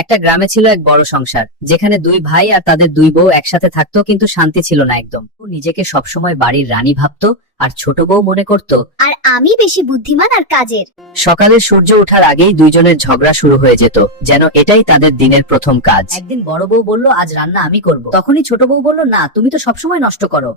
একটা গ্রামে ছিল এক বড় সংসার, যেখানে দুই ভাই আর তাদের দুই বউ একসাথে থাকতো, কিন্তু শান্তি ছিল না একদম। ও নিজেকে সবসময় বাড়ির রানী ভাবতো, আর ছোট বউ মনে করত আর আমি বেশি বুদ্ধিমান আর কাজের। সকালে সূর্য ওঠার আগেই দুইজনের ঝগড়া শুরু হয়ে যেত, যেন এটাই তাদের দিনের প্রথম কাজ। একদিন বড় বউ বলল, আজ রান্না আমি করব। তখনই ছোট বউ বলল, না, তুমি তো সবসময় নষ্ট করো।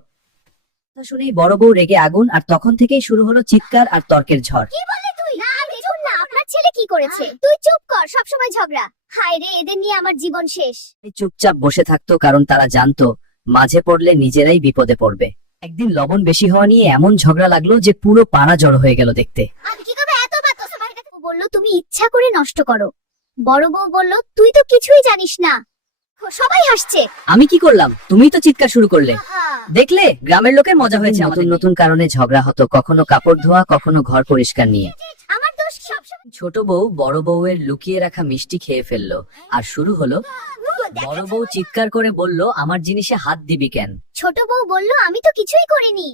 কথা শুনেই বড় বউ রেগে আগুন, আর তখন থেকেই শুরু হলো চিৎকার আর তর্কের ঝড়। কি বলে তুই? না, দেখুন না আপনার ছেলে কি করেছে। তুই চুপ কর, সব সময় ঝগড়া। হায় রে, এদের নিয়ে আমার জীবন শেষ। চুপচাপ বসে থাকতো, কারণ তারা জানতো মাঝে পড়লে নিজেরাই বিপদে পড়বে। একদিন লবণ বেশি হওয়া নিয়ে এমন ঝগড়া লাগলো যে পুরো পাড়া জড়ো হয়ে গেল দেখতে। আমি কি করব? এত বাত সবার কাছে বলল তুমি ইচ্ছা করে নষ্ট করো। বড় বউ বলল, তুই তো কিছুই জানিস না। সবাই হাসছে। আমি কি করলাম? তুমিই তো চিৎকার শুরু করলে। দেখলে, গ্রামের লোকের মজা হয়েছে। নতুন নতুন কারণে ঝগড়া হতো, কখনো কাপড় ধোয়া, কখনো ঘর পরিষ্কার নিয়ে। আমার দোষ সব সময়। ছোট বউ বড় বউয়ের লুকিয়ে রাখা মিষ্টি খেয়ে ফেললো, আর শুরু হলো। বড় বউ চিৎকার করে বলল, আমার জিনিসে হাত দিবি কেন? ছোট বউ বলল, আমি তো কিছুই করিনি।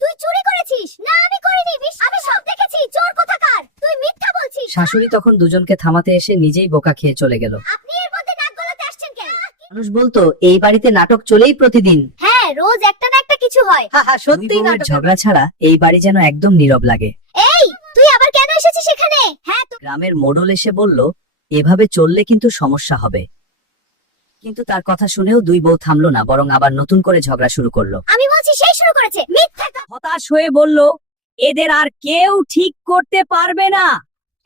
তুই চুরি করেছিস। না, আমি করিনি। আমি সব দেখেছি। চোর কোথাকার, তুই মিথ্যা বলছিস। শাশুড়ি তখন দুজনকে থামাতে এসে নিজেই বোকা খেয়ে চলে গেল। আপনি এর মধ্যে নাক গলাতে আসছেন কেন? মানুষ বলতো, এই বাড়িতে নাটক চলেই প্রতিদিন। হ্যাঁ, রোজ একটা না একটা কিছু হয়। সত্যি ঝগড়া ছাড়া এই বাড়ি যেন একদম নীরব লাগে। এই, তুই আবার কেন এসেছিস এখানে? হ্যাঁ, গ্রামের মোড়ল এসে বলল, এভাবে চললে কিন্তু সমস্যা হবে। কিন্তু তার কথা শুনেও দুই বউ থামলো না, বরং আবার নতুন করে ঝগড়া শুরু করলো। আমি বলছি সেই শুরু করেছে। মিথ্যা কথা। হতাশ হয়ে বলল, এদের আর কেউ ঠিক করতে পারবে না।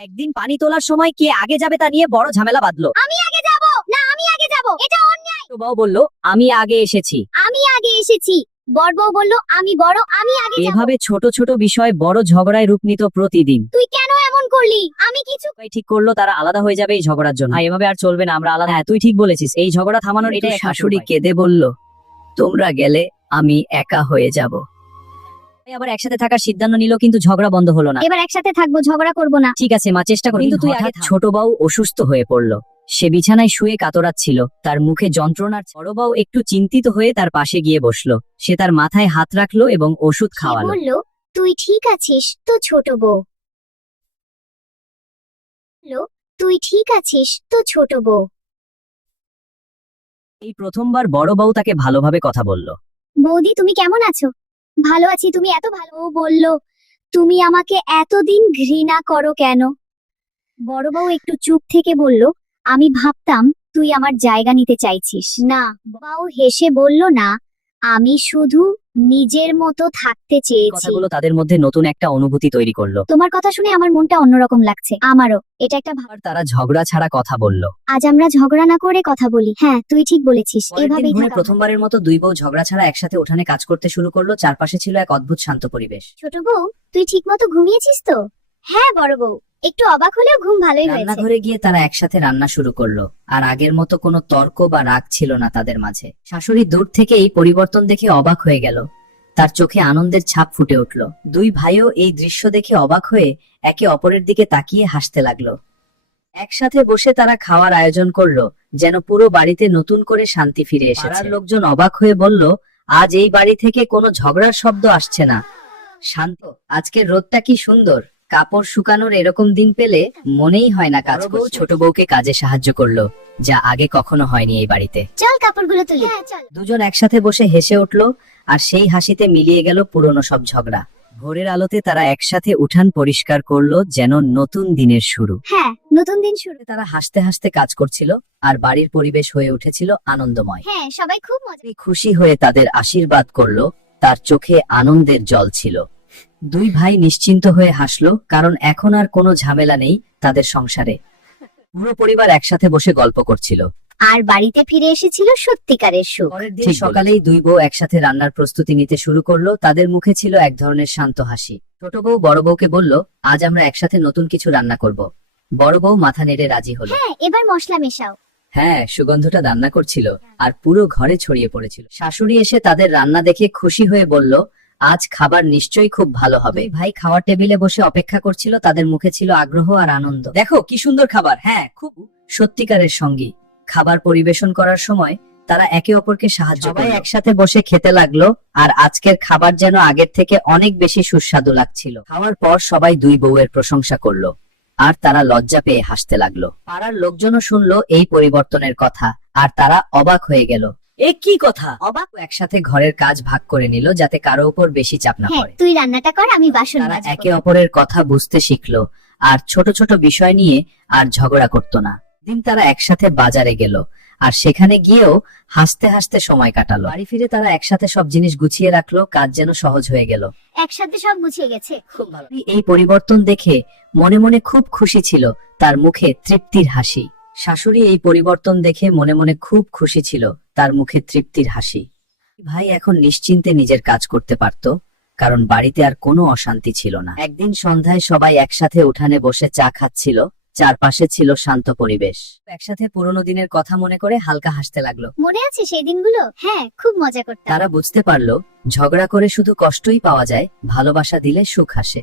একদিন পানি তোলার সময় কে আগে যাবে তা নিয়ে বড় ঝামেলা বাঁধলো। আমি আগে যাব। না, আমি আগে যাব। এটা অন্যায়। ছোট বউ বলল, আমি আগে এসেছি। আমি আগে এসেছি। বড় বউ বলল, আমি বড়, আমি আগে যাব। এভাবে ছোট ছোট বিষয় বড় ঝগড়ায় রূপ নিত প্রতিদিন। তুই কেন এমন করলি? আমি কিছু। সবাই ঠিক করলো তারা আলাদা হয়ে যাবে এই ঝগড়ার জন্য। এভাবে আর চলবে না, আমরা আলাদা। হ্যাঁ, তুই ঠিক বলেছিস, এই ঝগড়া থামানোর এটাই শাশুড়ি কেঁদে বলল, তোমরা গেলে আমি একা হয়ে যাব। আবার একসাথে থাকার সিদ্ধান্ত নিল, কিন্তু ঝগড়া বন্ধ হলো না। এবার একসাথে থাকবো, ঝগড়া করব না। ঠিক আছে মা, চেষ্টা করি। কিন্তু তুই আগে থাক। ছোট বউ অসুস্থ হয়ে পড়ল। সে বিছানায় শুয়ে কাতরাচ্ছিল, তার মুখে যন্ত্রণার। বড় বউ একটু চিন্তিত হয়ে তার পাশে গিয়ে বসলো। সে তার মাথায় হাত রাখলো এবং ওষুধ সে খাওয়ালো। বলল, তুই ঠিক আছিস তো ছোট বউ? তুই ঠিক আছিস তো ছোট বউ? এই প্রথমবার বড় বউ তাকে ভালোভাবে কথা বলল। বৌদি, তুমি কেমন আছো? ভালো আছি। তুমি এত ভালো। ও বলল, তুমি আমাকে এতদিন ঘৃণা করো কেন? বড় বউ একটু চুপ থেকে বলল, আমি ভাবতাম তুই আমার জায়গা নিতে চাইছিস। না। বউ হেসে বলল, না, আমি শুধু নিজের মতো থাকতে চেয়েছি। কথাগুলো তাদের মধ্যে নতুন একটা অনুভূতি তৈরি করলো। তোমার কথা শুনে আমার মনটা অন্যরকম লাগছে। আমারও। এটা একটা আর তারা ঝগড়া ছাড়া কথা বলল। আজ আমরা ঝগড়া না করে কথা বলি। হ্যাঁ, তুই ঠিক বলেছিস। এভাবেই থাকা। প্রথমবারের মতো দুই বউ ঝগড়া ছাড়া একসাথে উঠানে কাজ করতে শুরু করলো। চারপাশে ছিল এক অদ্ভুত শান্ত পরিবেশ। ছোট বউ, তুই ঠিকমতো ঘুমিয়েছিস তো? হ্যাঁ বড় বউ, একটু অবাক হলেও ঘুম ভালোই হয়েছে। রান্নাঘরে গিয়ে তারা একসাথে রান্না শুরু করলো, আর আগের মতো কোনো তর্ক বা রাগ ছিল না তাদের মাঝে। শাশুড়ি দূর থেকে এই পরিবর্তন দেখে অবাক হয়ে গেল, তার চোখে আনন্দের ছাপ ফুটে উঠল। দুই ভাইও এই দৃশ্য দেখে অবাক হয়ে একে অপরের দিকে তাকিয়ে হাসতে লাগলো। একসাথে বসে তারা খাওয়ার আয়োজন করলো, যেন পুরো বাড়িতে নতুন করে শান্তি ফিরে এসেছে। পাড়ার লোকজন অবাক হয়ে বলল, আজ এই বাড়ি থেকে কোনো ঝগড়ার শব্দ আসছে না। শান্ত। আজকের রোদটা কি সুন্দর। কাপড় শুকানোর এরকম দিন পেলে মনেই হয় না কাজ করতে। ছোট বউকে কাজে সাহায্য করলো, যা আগে কখনো হয়নি এই বাড়িতে। চল কাপড়গুলো তুলি। হ্যাঁ, চল। দুজন একসাথে বসে হেসে উঠলো, আর সেই হাসিতে মিলিয়ে গেল পুরনো সব ঝগড়া। ভোরের আলোতে তারা একসাথে উঠান পরিষ্কার করলো, যেন নতুন দিনের শুরু। হ্যাঁ, নতুন দিন শুরু। তারা হাসতে হাসতে কাজ করছিল, আর বাড়ির পরিবেশ হয়ে উঠেছিল আনন্দময়। হ্যাঁ, সবাই খুব মজা। খুশি হয়ে তাদের আশীর্বাদ করলো, তার চোখে আনন্দের জল ছিল। দুই ভাই নিশ্চিন্ত হয়ে হাসলো, কারণ এখন আর কোনো ঝামেলা নেই তাদের সংসারে। পুরো পরিবার একসাথে বসে গল্প করছিল। আর বাড়িতে ফিরে এসেছিল সত্যিকারের সুখ। পরের দিন সকালেই দুই বউ একসাথে রান্নার প্রস্তুতি নিতে শুরু করলো। তাদের মুখে ছিল এক ধরনের শান্ত হাসি। ছোট বউ বড় বউকে বলল, আজ আমরা একসাথে নতুন কিছু রান্না করব। বড় বউ মাথা নেড়ে রাজি হলো। হ্যাঁ, এবার মশলা মেশাও। হ্যাঁ, সুগন্ধটা রান্না করছিল, আর পুরো ঘরে ছড়িয়ে পড়েছিল। শাশুড়ি এসে তাদের রান্না দেখে খুশি হয়ে বলল, আজ খাবার নিশ্চয়ই খুব ভালো হবে। ভাই খাওয়ার টেবিলে বসে অপেক্ষা করছিল, তাদের মুখে ছিল আগ্রহ আর আনন্দ। দেখো কি সুন্দর খাবার। হ্যাঁ, খুব সত্যিকারের সঙ্গী। খাবার পরিবেশন করার সময় তারা একে অপরকে সাহায্য করে একসাথে বসে খেতে লাগলো, আর আজকের খাবার যেন আগের থেকে অনেক বেশি সুস্বাদু লাগছিল। খাওয়ার পর সবাই দুই বউয়ের প্রশংসা করলো। আর তারা লজ্জা পেয়ে হাসতে লাগলো। পাড়ার লোকজনও শুনলো এই পরিবর্তনের কথা, আর তারা অবাক হয়ে গেল। এ কি কথা? অবাক একসাথে ঘরের কাজ ভাগ করে নিল, যাতে কারো উপর বেশি চাপ না হ্যাঁ পড়ে। তুই রান্নাটা কর, আমি বাসন তারা মাজবো। একে অপরের কথা বুঝতে শিখলো, আর ছোট ছোট বিষয় নিয়ে আর ঝগড়া করতো না। দিন তারা একসাথে বাজারে গেল, আর সেখানে গিয়েও হাসতে হাসতে সময় কাটালো। বাড়ি ফিরে তারা একসাথে সব জিনিস গুছিয়ে রাখলো, কাজ যেন সহজ হয়ে গেল। একসাথে সব গুছিয়ে গেছে। খুব ভালো। এই পরিবর্তন দেখে মনে মনে খুব খুশি ছিল, তার মুখে তৃপ্তির হাসি। শাশুড়ি এই পরিবর্তন দেখে মনে মনে খুব খুশি ছিল, তার মুখে তৃপ্তির হাসি। ভাই এখন নিশ্চিন্তে নিজের কাজ করতে পারত, কারণ বাড়িতে আর কোনো অশান্তি ছিল না। একদিন সন্ধ্যায় সবাই একসাথে উঠানে বসে চা খাচ্ছিল, চারপাশে ছিল শান্ত পরিবেশ। একসাথে পুরোনো দিনের কথা মনে করে হালকা হাসতে লাগলো। মনে আছে সেই দিনগুলো? হ্যাঁ, খুব মজা করতাম। তারা বুঝতে পারলো, ঝগড়া করে শুধু কষ্টই পাওয়া যায়, ভালোবাসা দিলে সুখ আসে।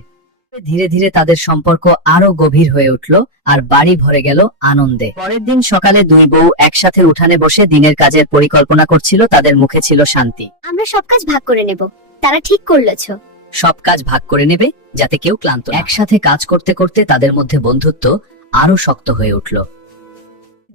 ধীরে ধীরে তাদের সম্পর্ক আরো গভীর হয়ে উঠল, আর বাড়ি ভরে গেল আনন্দে। পরের দিন সকালে দুই বউ একসাথে উঠানে বসে দিনের কাজের পরিকল্পনা করছিল, তাদের মুখে ছিল শান্তি। আমরা সব কাজ ভাগ করে নেব। তারা ঠিক করলেছো। সব কাজ ভাগ করে নেবে, যাতে কেউ ক্লান্ত না হয়। একসাথে কাজ করতে করতে তাদের মধ্যে বন্ধুত্ব আরো শক্ত হয়ে উঠল।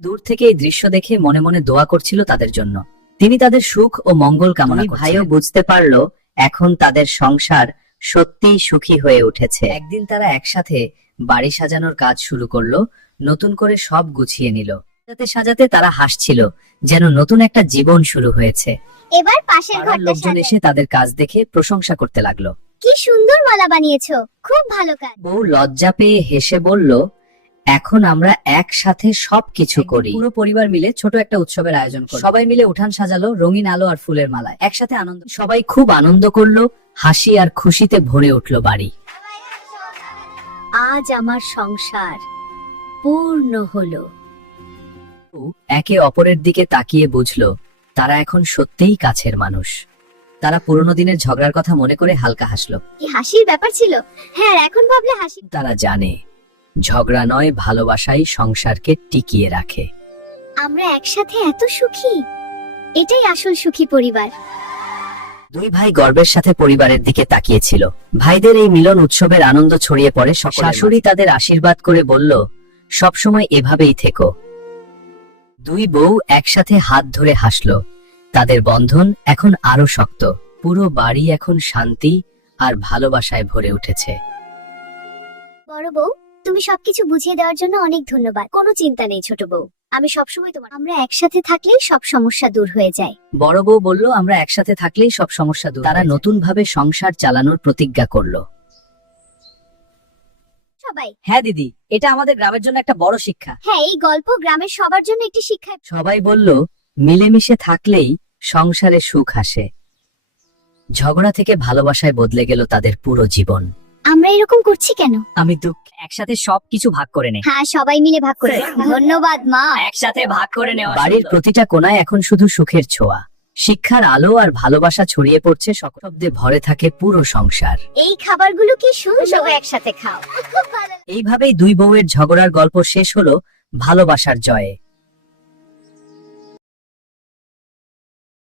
দূর থেকে এই দৃশ্য দেখে মনে মনে দোয়া করছিল তাদের জন্য। তিনি তাদের সুখ ও মঙ্গল কামনা করছিলেন। ভাইও বুঝতে পারলো, এখন তাদের সংসার সত্যিই সুখী হয়ে উঠেছে। একদিন তারা একসাথে বাড়ি সাজানোর কাজ শুরু করলো, নতুন করে সব গুছিয়ে নিল। সাজাতে সাজাতে তারা হাসছিল, যেন নতুন একটা জীবন শুরু হয়েছে। এবার পাশের পাড়ার ঘরটা লোকজন সাজাই। এসে তাদের কাজ দেখে প্রশংসা করতে লাগলো। কি সুন্দর মালা বানিয়েছো, খুব ভালো কাজ। বউ লজ্জা পেয়ে হেসে বলল, এখন আমরা একসাথে সবকিছু করি। পুরো পরিবার মিলে ছোট একটা উৎসবের আয়োজন করলো। সবাই মিলে উঠান সাজালো, রঙিন আলো আর ফুলের মালায়। একসাথে আনন্দ, সবাই খুব আনন্দ করলো, হাসি আর খুশিতে ভরে উঠলো বাড়ি। আজ আমার সংসার পূর্ণ হলো। একে অপরের দিকে তাকিয়ে বুঝলো, তারা এখন সত্যিই কাছের মানুষ। তারা পুরোনো দিনের ঝগড়ার কথা মনে করে হালকা হাসলো। কি হাসির ব্যাপার ছিল। হ্যাঁ, আর এখন ভাবলে হাসি। তারা জানে, ঝগড়া নয়, ভালোবাসাই সংসারকে টিকিয়ে রাখে। আমরা একসাথে এত সুখী, এটাই আসল সুখী পরিবার। দুই ভাই গর্বের সাথে পরিবারের দিকে তাকিয়েছিল। ভাইদের এই মিলন উৎসবের আনন্দ ছড়িয়ে পড়ে। শাশুড়ি তাদের আশীর্বাদ করে বলল, সবসময় এভাবেই থেকো। দুই বউ একসাথে হাত ধরে হাসলো, তাদের বন্ধন এখন আরো শক্ত। পুরো বাড়ি এখন শান্তি আর ভালোবাসায় ভরে উঠেছে। বড় বউ, তুমি সবকিছু বুঝিয়ে দেওয়ার জন্য অনেক ধন্যবাদ। কোনো চিন্তা নেই ছোট বউ, আমি সবসময় তোমার। আমরা একসাথে থাকলেই সব সমস্যা দূর হয়ে যায়। বড় বউ বলল, আমরা একসাথে থাকলেই সব সমস্যা দূর। তারা নতুন ভাবে সংসার চালানোর প্রতিজ্ঞা করলো। সবাই। হ্যাঁ দিদি, এটা আমাদের গ্রামের জন্য একটা বড় শিক্ষা। হ্যাঁ, এই গল্প গ্রামের সবার জন্য একটি শিক্ষা। সবাই বলল, মিলেমিশে থাকলেই সংসারে সুখ আসে। ঝগড়া থেকে ভালোবাসায় বদলে গেল তাদের পুরো জীবন। আমরা এরকম করছি কেন? আমি দুঃখ, একসাথে সবকিছু ভাগ করে নে। হ্যাঁ, সবাই মিলে ভাগ করে। ধন্যবাদ মা। একসাথে ভাগ করে নেওয়া। বাড়ির প্রতিটা কোণায় এখন শুধু সুখের ছোঁয়া, শিক্ষার আলো আর ভালোবাসা ছড়িয়ে পড়ছে। সকল শব্দে ভরে থাকে পুরো সংসার। এই খাবারগুলো কি সুন্দর, একসাথে খাও। খুব ভালো। এইভাবেই দুই বউয়ের ঝগড়ার গল্প শেষ হলো ভালোবাসার জয়ে।